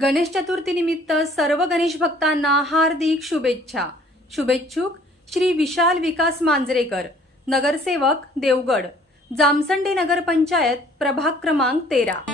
गणेश चतुर्थीनिमित्त सर्व गणेश भक्तांना हार्दिक शुभेच्छा. शुभेच्छुक श्री विशाल विकास मांजरेकर नगरसेवक देवगड जामसंडे नगरपंचायत प्रभाग क्रमांक तेरा.